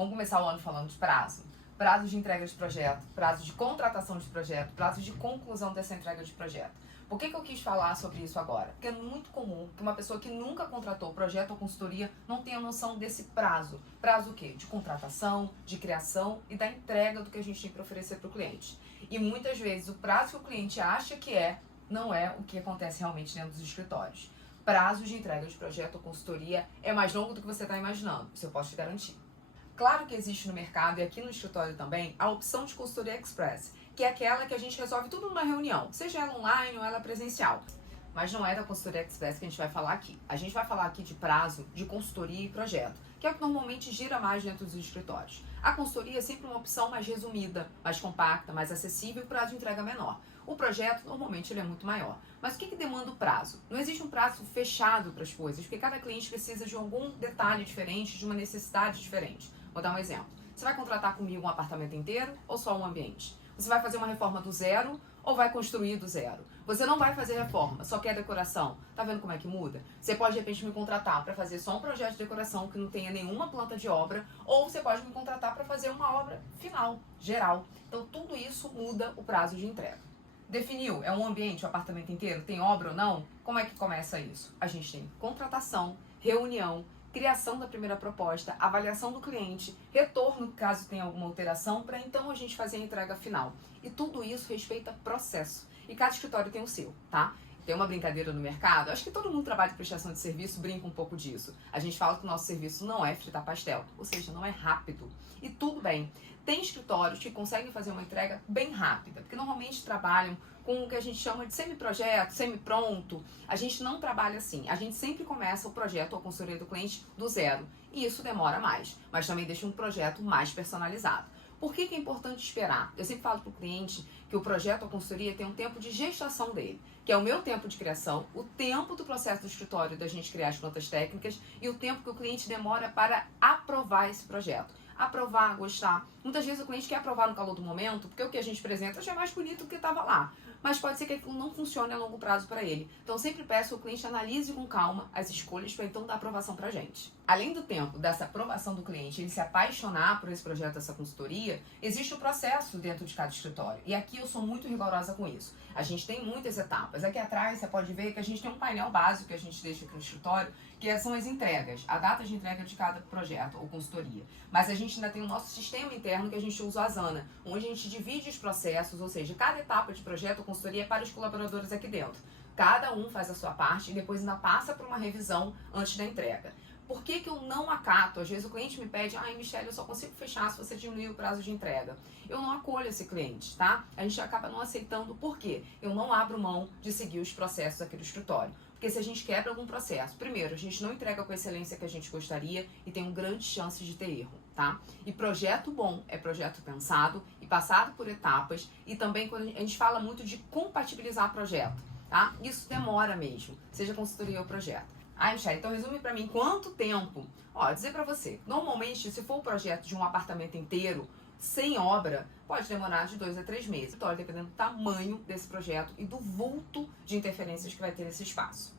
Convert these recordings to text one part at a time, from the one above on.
Vamos começar o ano falando de prazo. Prazo de entrega de projeto, prazo de contratação de projeto, prazo de conclusão dessa entrega de projeto. Por que eu quis falar sobre isso agora? Porque é muito comum que uma pessoa que nunca contratou projeto ou consultoria não tenha noção desse prazo. Prazo o quê? De contratação, de criação e da entrega do que a gente tem para oferecer para o cliente. E muitas vezes o prazo que o cliente acha que não é o que acontece realmente dentro dos escritórios. Prazo de entrega de projeto ou consultoria é mais longo do que você está imaginando, isso eu posso te garantir. Claro que existe no mercado e aqui no escritório também a opção de consultoria express, que é aquela que a gente resolve tudo numa reunião, seja ela online ou ela presencial. Mas não é da consultoria express que a gente vai falar aqui. A gente vai falar aqui de prazo, de consultoria e projeto, que é o que normalmente gira mais dentro dos escritórios. A consultoria é sempre uma opção mais resumida, mais compacta, mais acessível e prazo de entrega menor. O projeto, normalmente, ele é muito maior. Mas o que demanda o prazo? Não existe um prazo fechado para as coisas, porque cada cliente precisa de algum detalhe diferente, de uma necessidade diferente. Vou dar um exemplo. Você vai contratar comigo um apartamento inteiro ou só um ambiente? Você vai fazer uma reforma do zero ou vai construir do zero? Você não vai fazer reforma, só quer decoração. Tá vendo como é que muda? Você pode, de repente, me contratar para fazer só um projeto de decoração que não tenha nenhuma planta de obra, ou você pode me contratar para fazer uma obra final, geral. Então, tudo isso muda o prazo de entrega. Definiu? É um ambiente, o apartamento inteiro? Tem obra ou não? Como é que começa isso? A gente tem contratação, reunião, criação da primeira proposta, avaliação do cliente, retorno caso tenha alguma alteração, para então a gente fazer a entrega final. E tudo isso respeita processo. E cada escritório tem o seu, tá? Tem uma brincadeira no mercado, acho que todo mundo trabalha de prestação de serviço brinca um pouco disso. A gente fala que o nosso serviço não é fritar pastel, ou seja, não é rápido. E tudo bem. Tem escritórios que conseguem fazer uma entrega bem rápida, porque normalmente trabalham com o que a gente chama de semi-projeto, semi-pronto. A gente não trabalha assim. A gente sempre começa o projeto ou a consultoria do cliente do zero. E isso demora mais, mas também deixa um projeto mais personalizado. Por que é importante esperar? Eu sempre falo para o cliente que o projeto ou a consultoria tem um tempo de gestação dele, que é o meu tempo de criação, o tempo do processo do escritório da gente criar as plantas técnicas e o tempo que o cliente demora para aprovar esse projeto. Aprovar, gostar. Muitas vezes o cliente quer aprovar no calor do momento, porque o que a gente apresenta já é mais bonito do que estava lá. Mas pode ser que aquilo não funcione a longo prazo para ele. Então eu sempre peço que o cliente analise com calma as escolhas para então dar aprovação para a gente. Além do tempo dessa aprovação do cliente, ele se apaixonar por esse projeto, essa consultoria, existe o processo dentro de cada escritório. E aqui eu sou muito rigorosa com isso. A gente tem muitas etapas. Aqui atrás você pode ver que a gente tem um painel básico que a gente deixa aqui no escritório, que são as entregas, a data de entrega de cada projeto ou consultoria. Mas a gente ainda tem o nosso sistema interno que a gente usa o Asana, onde a gente divide os processos, ou seja, cada etapa de projeto ou consultoria é para os colaboradores aqui dentro. Cada um faz a sua parte e depois ainda passa por uma revisão antes da entrega. Por que eu não acato? Às vezes o cliente me pede, Michele, eu só consigo fechar se você diminuir o prazo de entrega. Eu não acolho esse cliente, tá? A gente acaba não aceitando. Por quê? Eu não abro mão de seguir os processos aqui do escritório. Porque se a gente quebra algum processo, primeiro, a gente não entrega com a excelência que a gente gostaria e tem grandes chances de ter erro, tá? E projeto bom é projeto pensado e passado por etapas, e também quando a gente fala muito de compatibilizar projeto, tá? Isso demora mesmo, seja consultoria ou projeto. Michele, então resume pra mim quanto tempo? Dizer pra você, normalmente se for o projeto de um apartamento inteiro, sem obra, pode demorar de 2 a 3 meses, dependendo do tamanho desse projeto e do vulto de interferências que vai ter nesse espaço.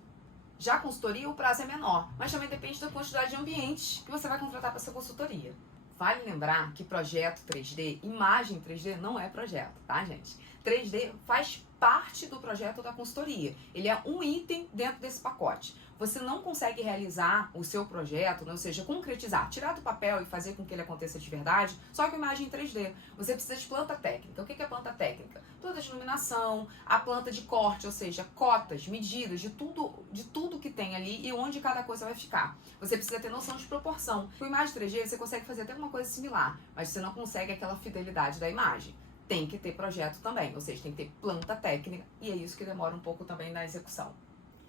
Já a consultoria, o prazo é menor, mas também depende da quantidade de ambientes que você vai contratar para essa consultoria. Vale lembrar que projeto 3D, imagem 3D não é projeto, tá, gente? 3D faz parte do projeto da consultoria. Ele é um item dentro desse pacote. Você não consegue realizar o seu projeto, ou seja, concretizar, tirar do papel e fazer com que ele aconteça de verdade, só com imagem 3D. Você precisa de planta técnica. O que é planta técnica? Planta de iluminação, a planta de corte, ou seja, cotas, medidas, de tudo que tem ali e onde cada coisa vai ficar. Você precisa ter noção de proporção. Com imagem 3D você consegue fazer até uma coisa similar, mas você não consegue aquela fidelidade da imagem. Tem que ter projeto também, ou seja, tem que ter planta técnica e é isso que demora um pouco também na execução.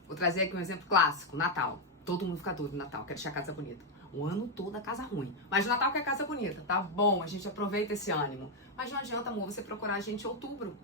Vou trazer aqui um exemplo clássico, Natal. Todo mundo fica doido no Natal, quer deixar a casa bonita. O ano todo a casa ruim. Mas no Natal quer casa bonita, tá bom, a gente aproveita esse ânimo. Mas não adianta, amor, você procurar a gente em outubro.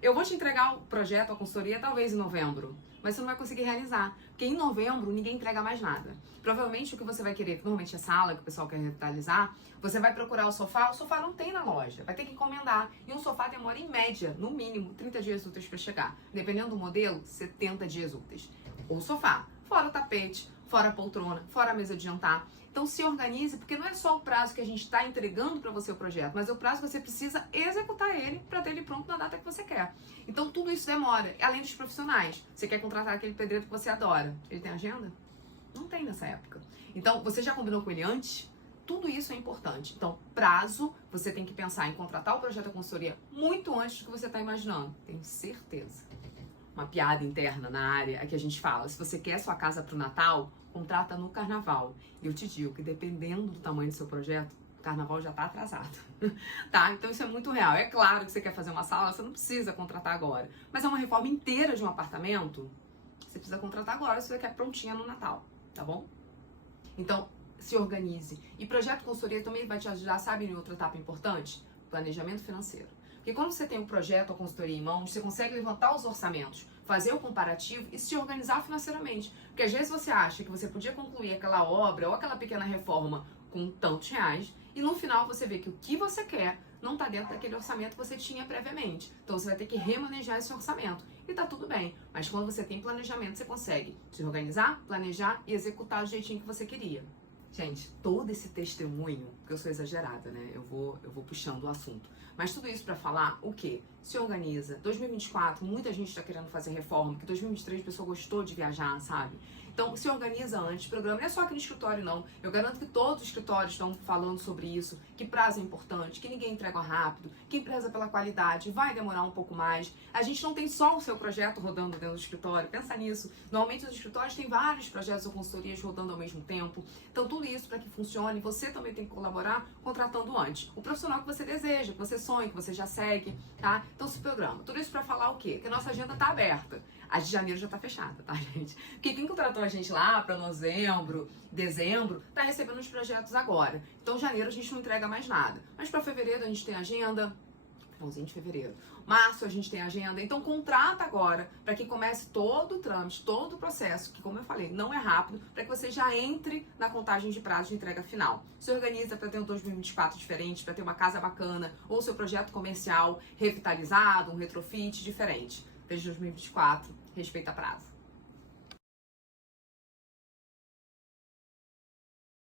Eu vou te entregar o projeto, a consultoria, talvez em novembro, mas você não vai conseguir realizar, porque em novembro ninguém entrega mais nada. Provavelmente o que você vai querer, que normalmente é sala, que o pessoal quer revitalizar, você vai procurar o sofá não tem na loja, vai ter que encomendar. E um sofá demora em média, no mínimo, 30 dias úteis para chegar. Dependendo do modelo, 70 dias úteis. O sofá, fora o tapete, fora a poltrona, fora a mesa de jantar. Então se organize, porque não é só o prazo que a gente está entregando para você o projeto, mas é o prazo que você precisa executar ele para ter ele pronto na data que você quer. Então tudo isso demora, além dos profissionais. Você quer contratar aquele pedreiro que você adora, ele tem agenda? Não tem nessa época. Então você já combinou com ele antes? Tudo isso é importante. Então, prazo, você tem que pensar em contratar o projeto da consultoria muito antes do que você está imaginando. Tenho certeza. Uma piada interna na área é que a gente fala, se você quer sua casa para o Natal, contrata no Carnaval. E eu te digo que dependendo do tamanho do seu projeto, o Carnaval já está atrasado. Tá? Então isso é muito real. É claro que você quer fazer uma sala, você não precisa contratar agora. Mas é uma reforma inteira de um apartamento, você precisa contratar agora se você quer prontinha no Natal. Tá bom? Então, se organize. E projeto consultoria também vai te ajudar, sabe, em outra etapa importante? Planejamento financeiro. Porque quando você tem um projeto ou consultoria em mãos, você consegue levantar os orçamentos, fazer o comparativo e se organizar financeiramente. Porque às vezes você acha que você podia concluir aquela obra ou aquela pequena reforma com tantos reais e no final você vê que o que você quer não está dentro daquele orçamento que você tinha previamente. Então você vai ter que remanejar esse orçamento. E tá tudo bem. Mas quando você tem planejamento, você consegue se organizar, planejar e executar do jeitinho que você queria. Gente, todo esse testemunho, porque eu sou exagerada, né? Eu vou puxando o assunto. Mas tudo isso pra falar o quê? Se organiza. 2024, muita gente tá querendo fazer reforma, porque 2023 a pessoa gostou de viajar, sabe? Então, se organiza antes, programa. Não é só aqui no escritório, não. Eu garanto que todos os escritórios estão falando sobre isso, que prazo é importante, que ninguém entrega rápido, que preza pela qualidade, vai demorar um pouco mais. A gente não tem só o seu projeto rodando dentro do escritório, pensa nisso. Normalmente os escritórios têm vários projetos ou consultorias rodando ao mesmo tempo. Então, tudo isso para que funcione, você também tem que colaborar contratando antes. O profissional que você deseja, que você sonha, que você já segue, tá? Então, se programa. Tudo isso para falar o quê? Que a nossa agenda tá aberta. A de janeiro já tá fechada, tá, gente? Porque quem contratou a gente lá para novembro, dezembro, tá recebendo os projetos agora. Então, janeiro a gente não entrega mais nada. Mas para fevereiro a gente tem agenda, finalzinho de fevereiro. Março a gente tem agenda. Então, contrata agora para que comece todo o trâmite, todo o processo, que, como eu falei, não é rápido, para que você já entre na contagem de prazo de entrega final. Se organiza para ter um 2024 diferente, para ter uma casa bacana, ou seu projeto comercial revitalizado, um retrofit diferente. Desde 2024, respeita prazo.